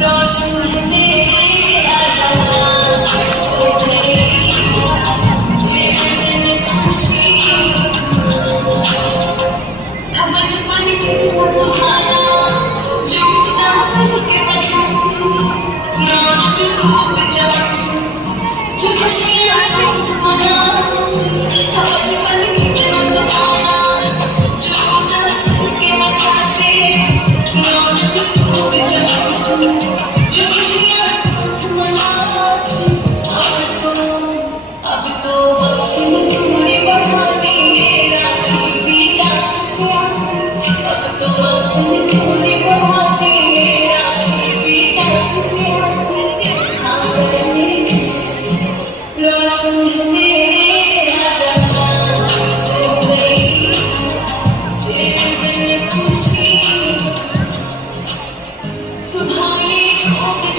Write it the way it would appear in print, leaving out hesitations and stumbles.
रोशन है मेरे आसमां ओ गई मेरे दिल में खुशी अब बचपन कितना सुहाना जो खुदा के बचाती रौनक खूब जवानी जो खुशियाँ साथ मनाती अब बचपन कितना सुहाना जो खुदा के बचाती रौनक खूब जवानी जो खुशियाँ साथ मनाती अब तो वक्त में थोड़ी बहाने राही बीता से आती अब तो वक्त में थोड़ी बहाने राही बीता से आती हाँ मेरे जैसे रोशन है मेरा आसमां ओ गई तेरे बिन खुशी सुबह